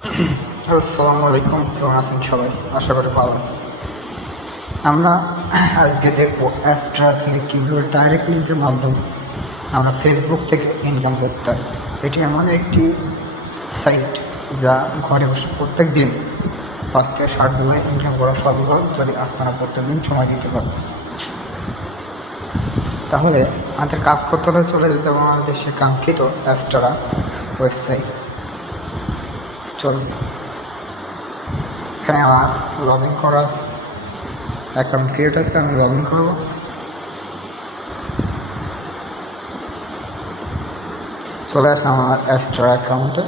আসসালামু আলাইকুম, কেমন আছেন সবাই? আশা করি ভালো আছেন। আমরা আজকে দেখবো অ্যাস্ট্রা থেকে কীভাবে ডাইরেক্ট লিঙ্কের মাধ্যমে আমরা ফেসবুক থেকে ইনকাম করতে হয়। এটি এমন একটি সাইট যা ঘরে বসে প্রত্যেক দিন $5 থেকে $7 ইনকাম করা সম্ভব যদি আপনারা প্রত্যেক দিন সময় দিতে পারেন। তাহলে আমাদের কাজ করতে হলে চলে যেতে হবে আমাদের দেশের কাঙ্ক্ষিত অ্যাস্ট্রা ওয়েবসাইট। চলুন, এখানে আমার লগ ইন করা আছে, অ্যাকাউন্ট ক্রিয়েট আছে, আমি লগ ইন করবো। চলে আসলাম আমার অ্যাস্ট্রা অ্যাকাউন্টে।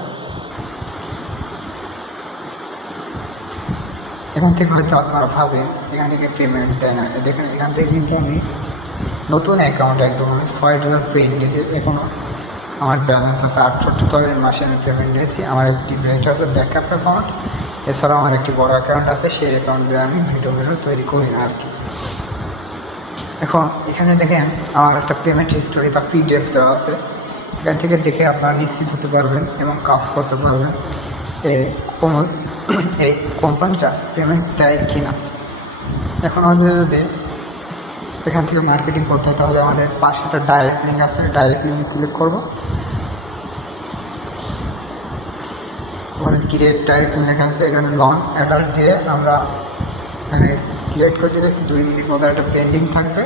এখান থেকে হয়তো আপনারা ভাবেন এখান থেকে পেমেন্ট দেয় না। দেখেন, এখান থেকে কিন্তু আমি নতুন অ্যাকাউন্ট একদম আমি $6 পেমেন্ট নিয়েছি। এখনও আমার ব্যালেন্স আছে $68 মাসে আমি পেমেন্ট নিয়েছি। আমার একটি এটা হচ্ছে ব্যাকআপ অ্যাকাউন্ট, এছাড়াও আমার একটি বড় অ্যাকাউন্ট আছে, সেই অ্যাকাউন্ট দিয়ে আমি ভিডিও তৈরি করি না আর কি। এখন এখানে দেখেন আমার একটা পেমেন্ট হিস্টোরি বা PDF দেওয়া আছে। এখান থেকে দেখে আপনারা নিশ্চিত হতে পারবেন এবং কাজ করতে পারবেন কোনো এই কোম্পানিটা পেমেন্ট দেয় কি না। এখন আমাদের যদি এখান থেকে মার্কেটিং করতে হয় তাহলে আমাদের পাশে একটা ডাইরেক্ট লিঙ্ক আছে, ডাইরেক্ট লিঙ্কে ক্লিক করবো। ওখানে ক্রিয়েট ডাইরেক্ট লিঙ্ক লেখা আছে, এখানে নন অ্যাডাল্ট দিয়ে আমরা মানে ক্রিয়েট করে দিলে 2 মিনিট মতো একটা পেন্ডিং থাকবে,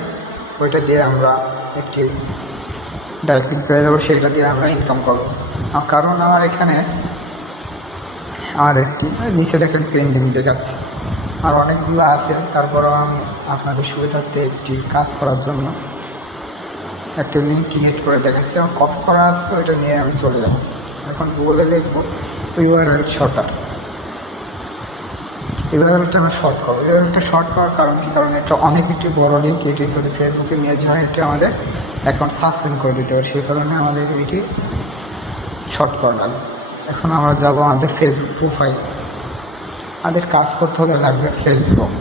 ওইটা দিয়ে আমরা একটি ডাইরেক্ট লিঙ্ক পেয়ে যাবো, সেটা দিয়ে আমরা ইনকাম করবো। কারণ আমার এখানে আর একটি নিচে দেখেন পেন্ডিং দেখাচ্ছে, আর অনেকগুলো আছে। তারপরেও আমি আপনাদের সুবিধার্থে একটি কাজ করার জন্য একটা লিঙ্ক ক্রিয়েট করে দেখাচ্ছি। আমার কপি করা আছে, ওইটা নিয়ে আমি চলে যাবো। এখন গুগলে লিখবো URL শর্টার। URLটা আমি শর্ট করবো। URLটা শর্ট করার কারণ কী? কারণ এটা অনেক একটি বড় লিঙ্ক, এটি যদি ফেসবুকে নিয়ে যাওয়া এটি আমাদের অ্যাকাউন্ট সাসপেন্ড করে দিতে পারে, সেই কারণে আমাদের এটি শর্ট করা লাগবে। এখন আমরা যাবো আমাদের ফেসবুক প্রোফাইল। আমাদের কাজ করতে হলে লাগবে ফেসবুক।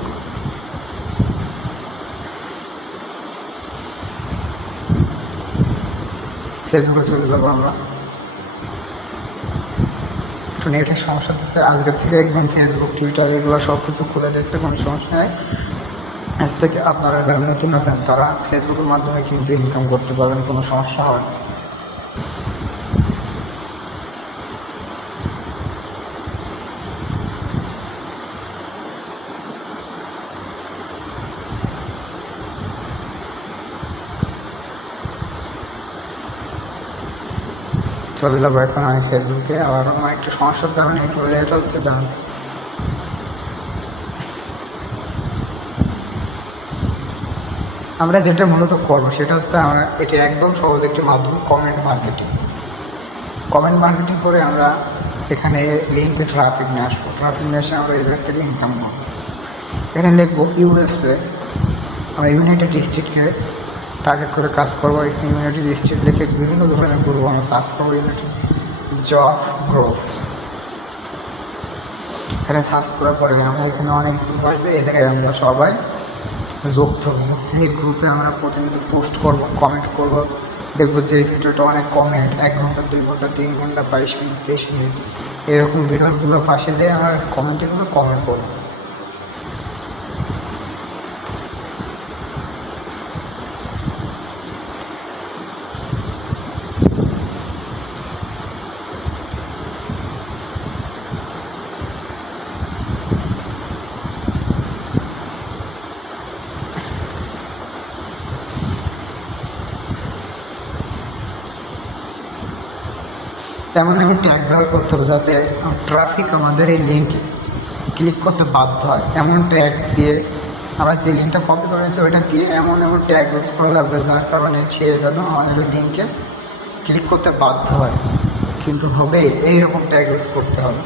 ফেসবুকে চলে যাবো আমরা। একটু নেটের সমস্যা দিচ্ছে, আজকের থেকে একদম ফেসবুক, টুইটার এগুলো সব কিছু খুলে দিচ্ছে, কোনো সমস্যা নেই। আজ থেকে আপনারা যারা নতুন আছেন তারা ফেসবুকের মাধ্যমে কিন্তু ইনকাম করতে পারবেন, কোনো সমস্যা হয় না। চলে যাবো এখন আমি ফেসবুকে। আবার আমার একটু সমস্যার কারণে একটু লেট হচ্ছে, কারণ আমরা যেটা মূলত করবো সেটা হচ্ছে আমরা এটি একদম সহজ একটি মাধ্যম, কমেন্ট মার্কেটিং। কমেন্ট মার্কেটিং করে আমরা এখানে লিঙ্কে ট্রাফিক নিয়ে আসবো। ট্রাফিক নিয়ে এসে আমরা এদের থেকে ইনকাম করবো। এখানে লিখবো USA। আমরা ইউনাইটেড স্টেটকে টার্গেট করে কাজ করবো। এখানে ইউনাইটেড স্টেট লিখে বিভিন্ন ধরনের গ্রুপ আমরা সার্চ করবো, ইউনাইটেড জব গ্রুপ। এখানে সার্চ করার পরে আমরা এখানে অনেক গ্রুপ আসবে, এই জায়গায় আমরা সবাই যুক্ত এই গ্রুপে আমরা প্রতিনিয়ত পোস্ট করব, কমেন্ট করব। দেখবো যে ভিডিওটা অনেক কমেন্ট, 1 ঘন্টা 2 ঘন্টা 3 ঘন্টা 22 মিনিট 23 মিনিট এরকম ভিডিওগুলো পাশে দিয়ে আমরা কমেন্টগুলো কমেন্ট করবো। এমন ট্যাগ ব্যবহার করতে হবে যাতে ট্রাফিক আমাদের এই লিঙ্কে ক্লিক করতে বাধ্য হয়। এমন ট্যাগ দিয়ে আমরা যে লিঙ্কটা কপি করেছি ওইটা দিয়ে এমন ট্যাগ ইউজ করা লাগবে যার কারণে সে যেন আমাদের লিঙ্কে ক্লিক করতে বাধ্য হয়। কিন্তু হবে এইরকম ট্যাগ ইউজ করতে হবে,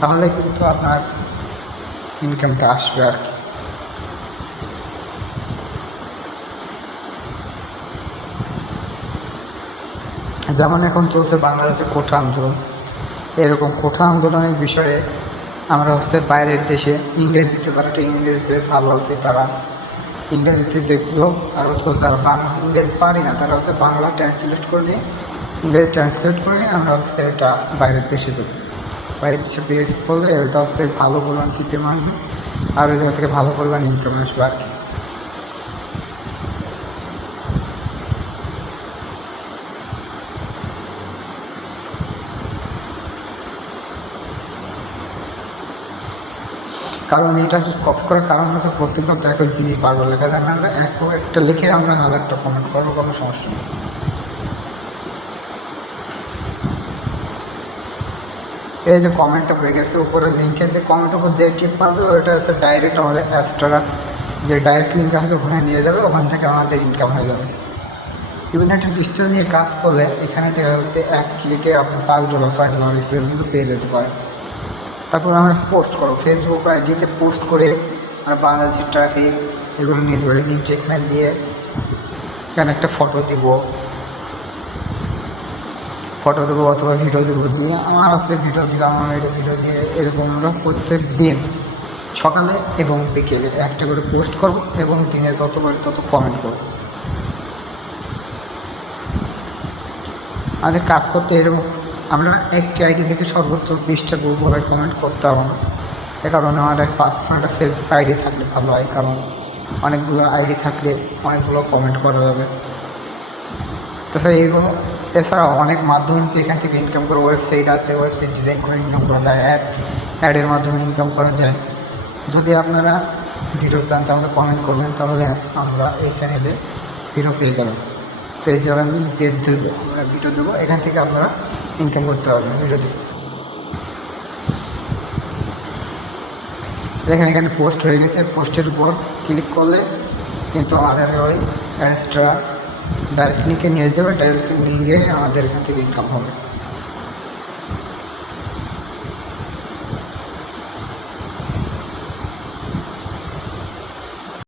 তাহলে কিন্তু আপনার ইনকামটা আসবে আর কি। যেমন এখন চলছে বাংলাদেশে কোঠা আন্দোলন, এরকম কোঠা আন্দোলনের বিষয়ে আমরা হচ্ছে বাইরের দেশে ইংরেজিতে, তারা ইংরেজিতে ভালো হচ্ছে, তারা ইংরেজিতে দেখলো। আর যারা বাংলা ইংরেজি পারি না তারা হচ্ছে বাংলা ট্রান্সলেট করে নিয়ে, ইংরেজি ট্রান্সলেট করে নিয়ে আমরা হচ্ছে এটা বাইরের দেশে দেবো। বাইরের দেশে পেজ করলে ওটা হচ্ছে ভালো পরিমাণ সিপিএম আসবে, আর ওই জায়গা থেকে ভালো পরিমাণ ইনকাম আসবে আর কি। কারণ এটা কপি করার কারণ হচ্ছে প্রত্যেকবার তো একই জিনিস বারবার লেখা যায় না, আমরা একটা লিখে আমরা আর একটা কমেন্ট করবো, কোনো সমস্যা নেই। এই যে কমেন্টটা হয়ে গেছে উপরে লিঙ্কে, যে কমেন্টের উপর যে টিপ পাবে ওটা হচ্ছে ডাইরেক্ট আমাদের অ্যাস্ট্রা যে ডাইরেক্ট লিঙ্ক আছে ওখানে নিয়ে যাবে, ওখান থেকে আমাদের ইনকাম হয়ে যাবে। ইউনাইটেড ডিজিটাল নিয়ে কাজ করলে এখানে দেখা যাচ্ছে এক ক্লিকে আপনি $5 $6 রিফার কিন্তু পেয়ে যেতে পারেন। তারপর আমরা পোস্ট করো ফেসবুক আইডিতে পোস্ট করে আমরা বাংলাদেশের ট্রাফিক এগুলো নিতে পারি, লিঙ্ক যেখানে দিয়ে এখানে একটা ফটো দেবো অথবা ভিডিও দেবো, দিয়ে আমার আসলে ভিডিও দিলাম, আমার এটা ভিডিও দিয়ে এরকম আমরা প্রত্যেক দিন সকালে এবং বিকেলে একটা করে পোস্ট করব এবং দিনে যতবার তত কমেন্ট করব। আমাদের কাজ করতে এরকম আমরা একটি আইডি থেকে সর্বোচ্চ 20টা গ্রুপভাবে কমেন্ট করতে হবে না। এ কারণে আমার 5-6টা ফেসবুক আইডি থাকলে ভালো হয়, কারণ অনেকগুলো আইডি থাকলে অনেকগুলো কমেন্ট করা যাবে। তাছাড়া এইগুলো এছাড়াও অনেক মাধ্যম আছে এখান থেকে ইনকাম করে, ওয়েবসাইট আছে, ওয়েবসাইট ডিজাইন করে ইনকাম করা যায়, অ্যাডের মাধ্যমে ইনকাম করা যায়। যদি আপনারা ভিডিও চান তাহলে কমেন্ট করবেন, তাহলে আমরা এই চ্যানেলে ভিডিও পেয়ে যাবেন দেবো, আমরা ভিডিও দেবো, এখান থেকে আপনারা ইনকাম করতে পারবেন ভিডিও দেখে। দেখেন এখানে পোস্ট হয়ে গেছে, পোস্টের উপর ক্লিক করলে কিন্তু আমাদের ওই এক্সট্রা ডাইরেক্ট লিঙ্কে নিয়ে যাবে, ডাইরেক্ট লিঙ্কে আমাদের এখান থেকে ইনকাম হবে।